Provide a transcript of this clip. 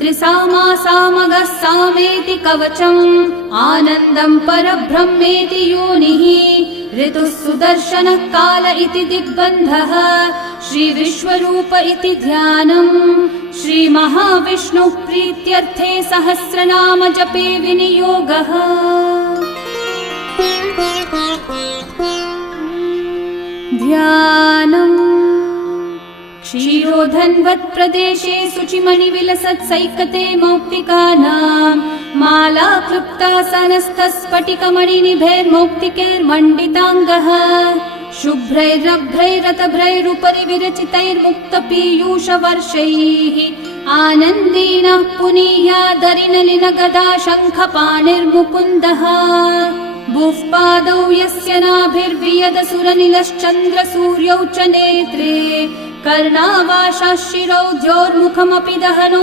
त्रिसामासामगः सामेति कवचम् आनन्दम् परब्रह्मेति योनिः ऋतुः सुदर्शनः काल इति दिग्बन्धः श्रीविश्वरूप इति ध्यानम् श्रीमहाविष्णुः प्रीत्यर्थे सहस्रनाम जपे विनियोगः। ध्यानम् क्षीरोधन्वत्प्रदेशे शुचिमणिविलसत्सैकते मौक्तिकानाम् माला क्लृप्तासनस्थस्फटिकमणिनिभैर्मौक्तिकैर्मण्डिताङ्गः शुभ्रैरभ्रैरतभ्रैरुपरि विरचितैर्मुक्तपीयूषवर्षैः आनन्दीनः पुनीयादरिनलिनगदा शङ्खपाणिर्मुकुन्दः बुःपादौ यस्य नाभिर्वियदसुरनिलश्चन्द्रसूर्यौ च नेत्रे कर्णावाशाः शिरौ द्योर्मुखमपि दहनो